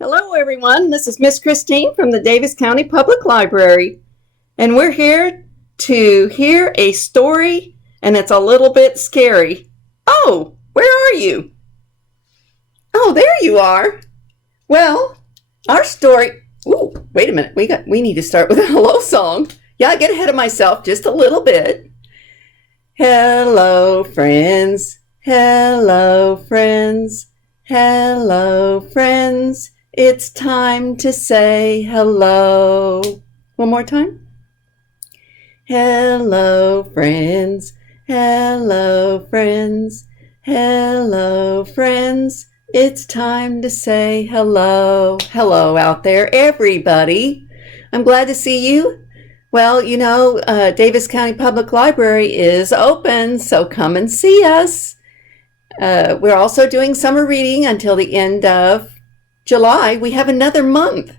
Hello, everyone. This is Miss Christine from the Davis County Public Library, and we're here to hear a story, and it's a little bit scary. Oh, where are you? Oh, there you are. Well, our story. Ooh, wait a minute. We need to start with a hello song. Yeah, I get ahead of myself just a little bit. Hello, friends. Hello, friends. Hello, friends. It's time to say hello. One more time. Hello, friends. Hello, friends. Hello, friends. It's time to say hello. Hello out there, everybody. I'm glad to see you. Well, Davis County Public Library is open, so come and see us. We're also doing summer reading until the end of July. We have another month.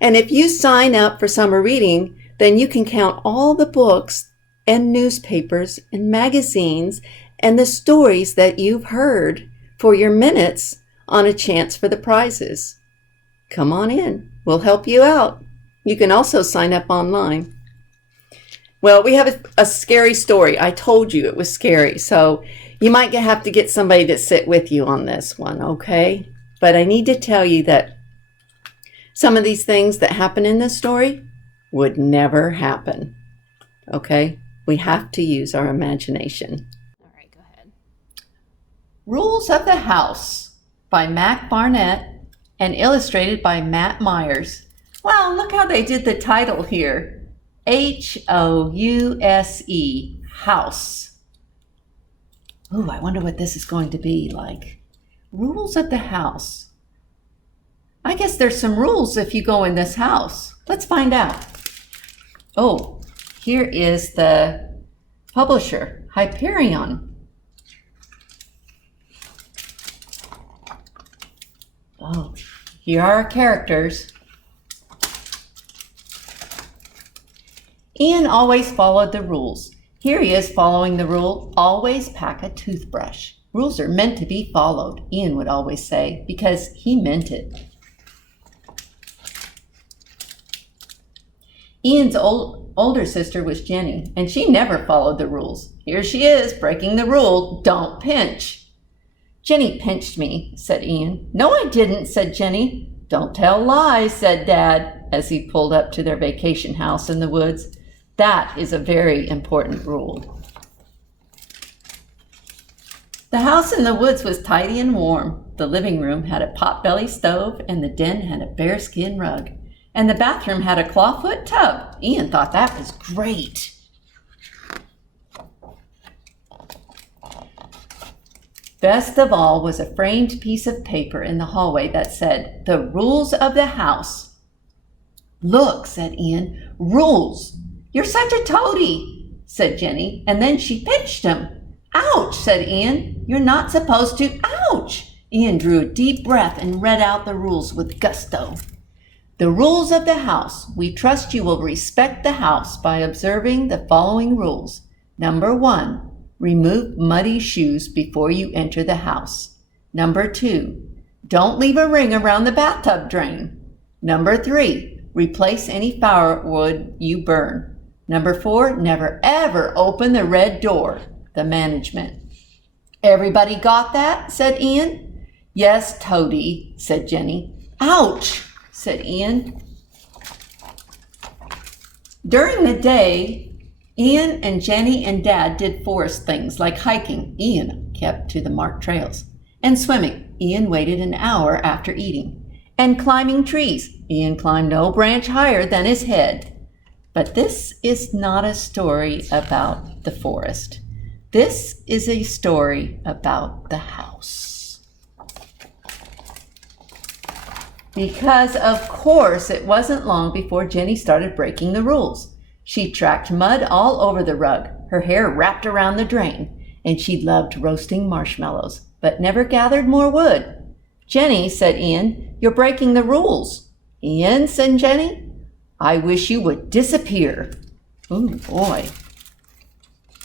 And if you sign up for summer reading, then you can count all the books and newspapers and magazines and the stories that you've heard for your minutes on a chance for the prizes. Come on in. We'll help you out. You can also sign up online. Well, we have a scary story. I told you it was scary, so you might have to get somebody to sit with you on this one, okay? But I need to tell you that some of these things that happen in this story would never happen, okay? We have to use our imagination. All right, go ahead. Rules of the House by Mac Barnett and illustrated by Matt Myers. Wow, look how they did the title here. House, house. Ooh, I wonder what this is going to be like. Rules of the house. I guess there's some rules if you go in this house. Let's find out. Oh, here is the publisher, Hyperion. Oh, here are our characters. Ian always followed the rules. Here he is following the rule, always pack a toothbrush. Rules are meant to be followed, Ian would always say, because he meant it. Ian's older sister was Jenny, and she never followed the rules. Here she is, breaking the rule, don't pinch. Jenny pinched me, said Ian. No, I didn't, said Jenny. Don't tell lies, said Dad, as he pulled up to their vacation house in the woods. That is a very important rule. The house in the woods was tidy and warm. The living room had a potbelly stove, and the den had a bearskin rug. And the bathroom had a clawfoot tub. Ian thought that was great. Best of all was a framed piece of paper in the hallway that said, "The rules of the house." Look, said Ian, rules. You're such a toady, said Jenny, and then she pinched him. Ouch, said Ian. You're not supposed to. Ouch! Ian drew a deep breath and read out the rules with gusto. The rules of the house. We trust you will respect the house by observing the following rules. Number 1, remove muddy shoes before you enter the house. Number 2, don't leave a ring around the bathtub drain. Number 3, replace any firewood you burn. Number 4, never ever open the red door. The management. Everybody got that? Said Ian. Yes, Toady, said Jenny. Ouch, said Ian. During the day, Ian and Jenny and Dad did forest things like hiking. Ian kept to the marked trails. And swimming. Ian waited an hour after eating. And climbing trees. Ian climbed no branch higher than his head. But this is not a story about the forest. This is a story about the house. Because, of course, it wasn't long before Jenny started breaking the rules. She tracked mud all over the rug, her hair wrapped around the drain, and she loved roasting marshmallows, but never gathered more wood. Jenny, said Ian, you're breaking the rules. Ian, said Jenny, I wish you would disappear. Oh, boy.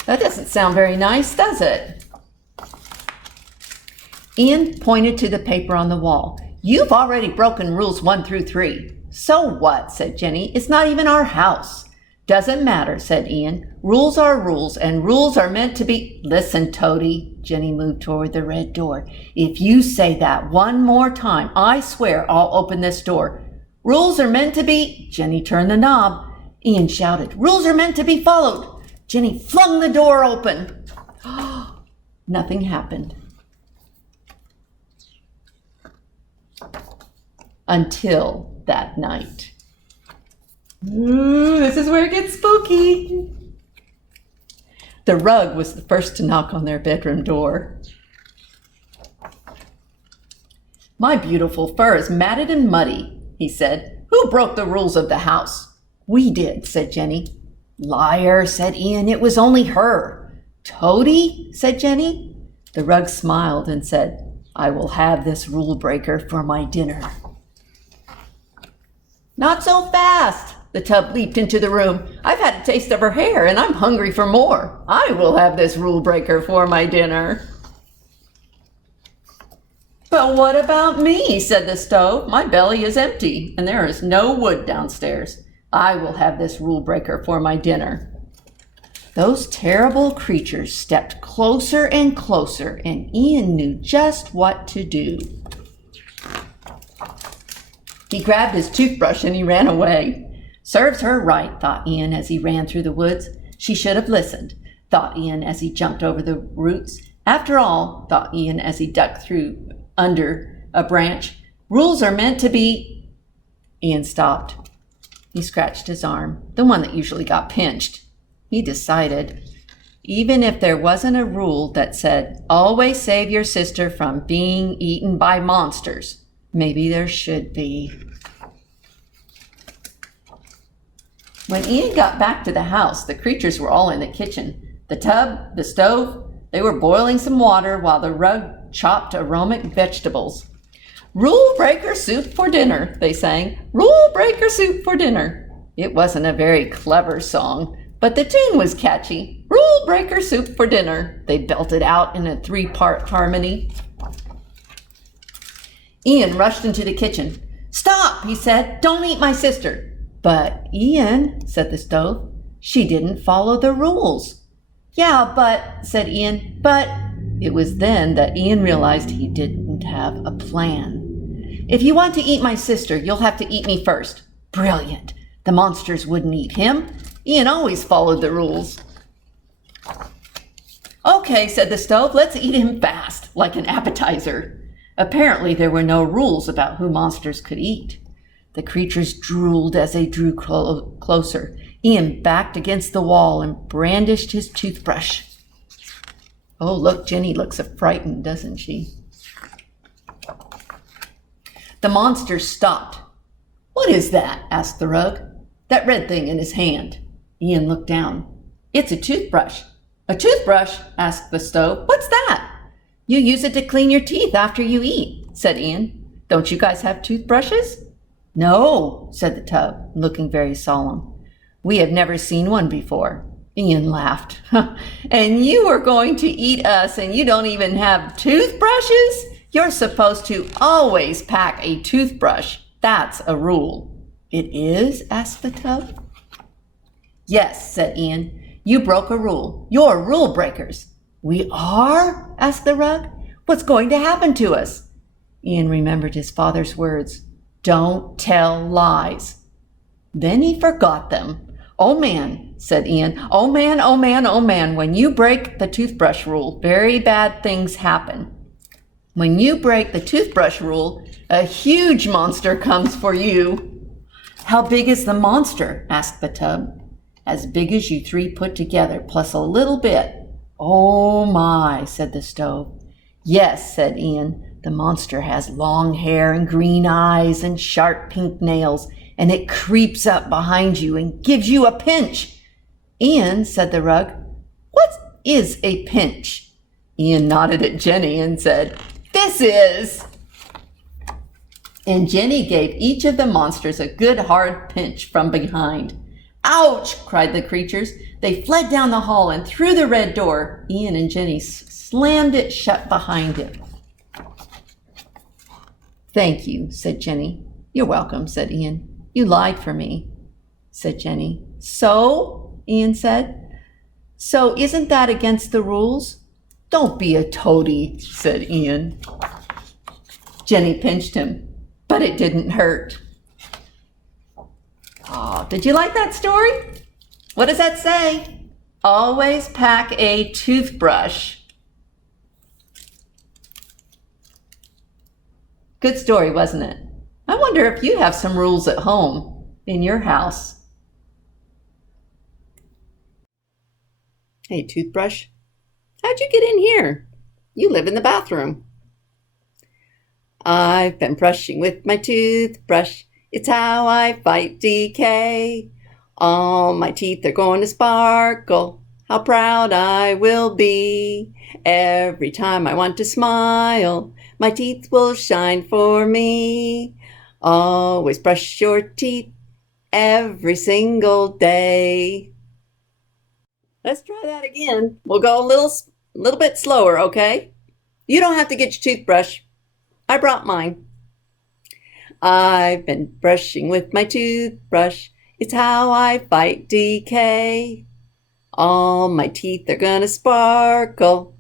That doesn't sound very nice, does it? Ian pointed to the paper on the wall. You've already broken rules 1 through 3. So what, said Jenny. It's not even our house. Doesn't matter, said Ian. Rules are rules, and rules are meant to be... Listen, Toady, Jenny moved toward the red door. If you say that one more time, I swear I'll open this door. Rules are meant to be... Jenny turned the knob. Ian shouted, rules are meant to be followed. Jenny flung the door open. Nothing happened. Until that night. Ooh, this is where it gets spooky. The rug was the first to knock on their bedroom door. My beautiful fur is matted and muddy, he said. Who broke the rules of the house? We did, said Jenny. Liar, said Ian. It was only her. Toady, said Jenny. The rug smiled and said, I will have this rule breaker for my dinner. Not so fast. The tub leaped into the room. I've had a taste of her hair, and I'm hungry for more. I will have this rule breaker for my dinner. But what about me, said the stove. My belly is empty, and there is no wood downstairs. I will have this rule breaker for my dinner. Those terrible creatures stepped closer and closer, and Ian knew just what to do. He grabbed his toothbrush and he ran away. Serves her right, thought Ian as he ran through the woods. She should have listened, thought Ian as he jumped over the roots. After all, thought Ian as he ducked through under a branch, rules are meant to be... Ian stopped. He scratched his arm, the one that usually got pinched. He decided, even if there wasn't a rule that said, always save your sister from being eaten by monsters, maybe there should be. When Ian got back to the house, the creatures were all in the kitchen. The tub, the stove, they were boiling some water while the rug chopped aromatic vegetables. Rule breaker soup for dinner, they sang. Rule breaker soup for dinner. It wasn't a very clever song, but the tune was catchy. Rule breaker soup for dinner, they belted out in a 3-part harmony. Ian rushed into the kitchen. Stop, he said. Don't eat my sister. But Ian, said the stove, she didn't follow the rules. Yeah, but, said Ian, but... It was then that Ian realized he didn't have a plan. If you want to eat my sister, you'll have to eat me first. Brilliant. The monsters wouldn't eat him. Ian always followed the rules. Okay, said the stove, let's eat him fast, like an appetizer. Apparently there were no rules about who monsters could eat. The creatures drooled as they drew closer. Ian backed against the wall and brandished his toothbrush. Oh, look, Jenny looks frightened, doesn't she? The monsters stopped. What is that? Asked the rug. That red thing in his hand. Ian looked down. It's a toothbrush. A toothbrush? Asked the stove. What's that? You use it to clean your teeth after you eat, said Ian. Don't you guys have toothbrushes? No, said the tub, looking very solemn. We have never seen one before. Ian laughed. And you are going to eat us and you don't even have toothbrushes? You're supposed to always pack a toothbrush. That's a rule. It is? Asked the tub. Yes, said Ian. You broke a rule. You're rule breakers. We are? Asked the rug. What's going to happen to us? Ian remembered his father's words. Don't tell lies. Then he forgot them. Oh man, said Ian. Oh man, oh man, oh man. When you break the toothbrush rule, very bad things happen. When you break the toothbrush rule, a huge monster comes for you. How big is the monster? Asked the tub. As big as you three put together, plus a little bit. Oh my, said the stove. Yes, said Ian. The monster has long hair and green eyes and sharp pink nails, and it creeps up behind you and gives you a pinch. Ian, said the rug, what is a pinch? Ian nodded at Jenny and said, this is. And Jenny gave each of the monsters a good hard pinch from behind. Ouch, cried the creatures. They fled down the hall and through the red door. Ian and Jenny slammed it shut behind him. Thank you, said Jenny. You're welcome, said Ian. You lied for me, said Jenny. So? Ian said. So isn't that against the rules? Don't be a toady, said Ian. Jenny pinched him, but it didn't hurt. Oh, did you like that story? What does that say? Always pack a toothbrush. Good story, wasn't it? I wonder if you have some rules at home in your house. Hey, toothbrush, how'd you get in here? You live in the bathroom. I've been brushing with my toothbrush. It's how I fight decay. All my teeth are going to sparkle. How proud I will be. Every time I want to smile, my teeth will shine for me. Always brush your teeth every single day. Let's try that again. We'll go a little bit slower, okay? You don't have to get your toothbrush. I brought mine. I've been brushing with my toothbrush. It's how I fight decay. All my teeth are gonna sparkle.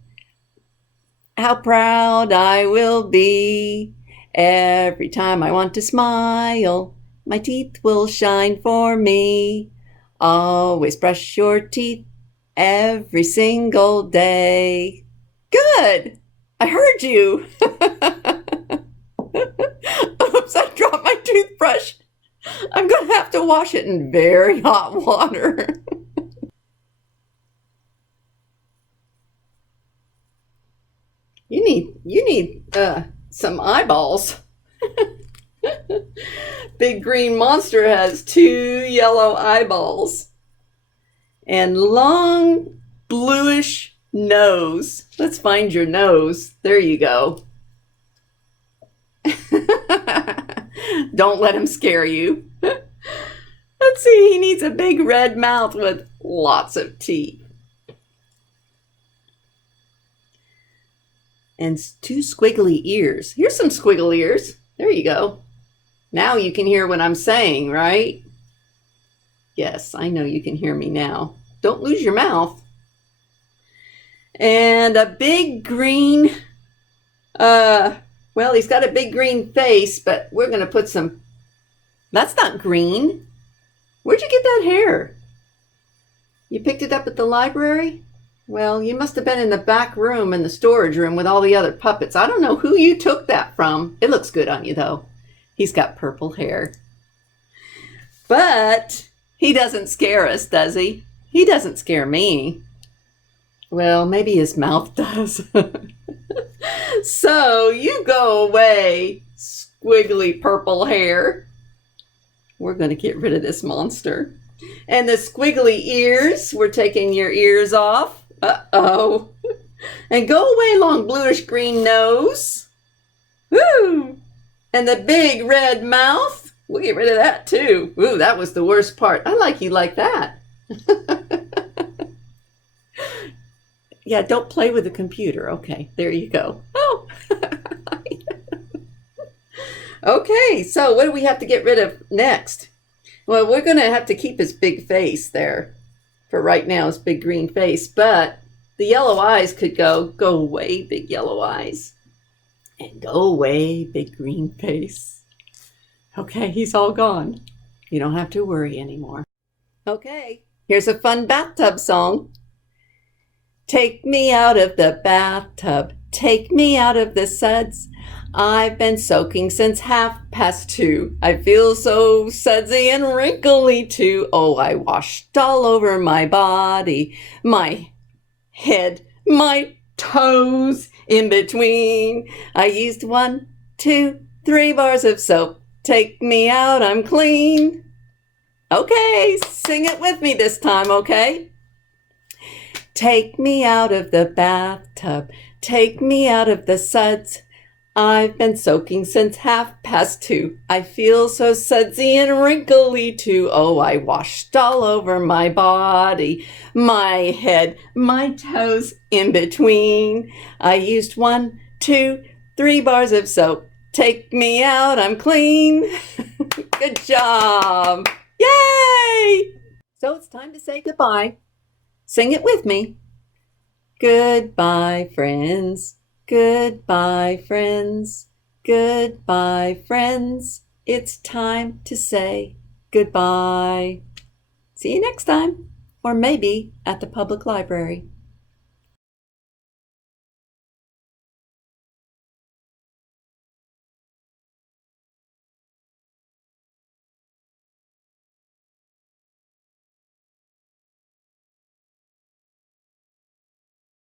How proud I will be. Every time I want to smile, my teeth will shine for me. Always brush your teeth every single day. Good! I heard you. Oops, I dropped my toothbrush. I'm going to have to wash it in very hot water. You need some eyeballs. Big green monster has 2 yellow eyeballs and long bluish nose. Let's find your nose. There you go. Don't let him scare you. Let's see, he needs a big red mouth with lots of teeth. And 2 squiggly ears. Here's some squiggle ears. There you go. Now you can hear what I'm saying, right? Yes, I know you can hear me now. Don't lose your mouth. And a big green, well, he's got a big green face, but we're going to put some, that's not green. Where'd you get that hair? You picked it up at the library? Well, you must have been in the back room in the storage room with all the other puppets. I don't know who you took that from. It looks good on you, though. He's got purple hair. But he doesn't scare us, does he? He doesn't scare me. Well, maybe his mouth does. So you go away, squiggly purple hair. We're going to get rid of this monster. And the squiggly ears, we're taking your ears off. Uh-oh. And go away, long bluish green nose. Woo! And the big red mouth. We'll get rid of that too. Ooh, that was the worst part. I like you like that. Yeah, don't play with the computer. Okay, there you go. Oh. Okay, so what do we have to get rid of next? Well, we're going to have to keep his big face there for right now, his big green face. But the yellow eyes could go away, big yellow eyes. And go away, big green face. Okay, he's all gone. You don't have to worry anymore. Okay, here's a fun bathtub song. Take me out of the bathtub. Take me out of the suds. I've been soaking since 2:30. I feel so sudsy and wrinkly too. Oh, I washed all over my body, my head, my toes in between. I used 1, 2, 3 bars of soap. Take me out, I'm clean. Okay, sing it with me this time, okay? Take me out of the bathtub. Take me out of the suds. I've been soaking since 2:30. I feel so sudsy and wrinkly too. Oh, I washed all over my body, my head, my toes in between. I used 1, 2, 3 bars of soap. Take me out, I'm clean. Good job. Yay! So it's time to say goodbye. Sing it with me. Goodbye, friends. Goodbye, friends. Goodbye, friends. It's time to say goodbye. See you next time, or maybe at the public library.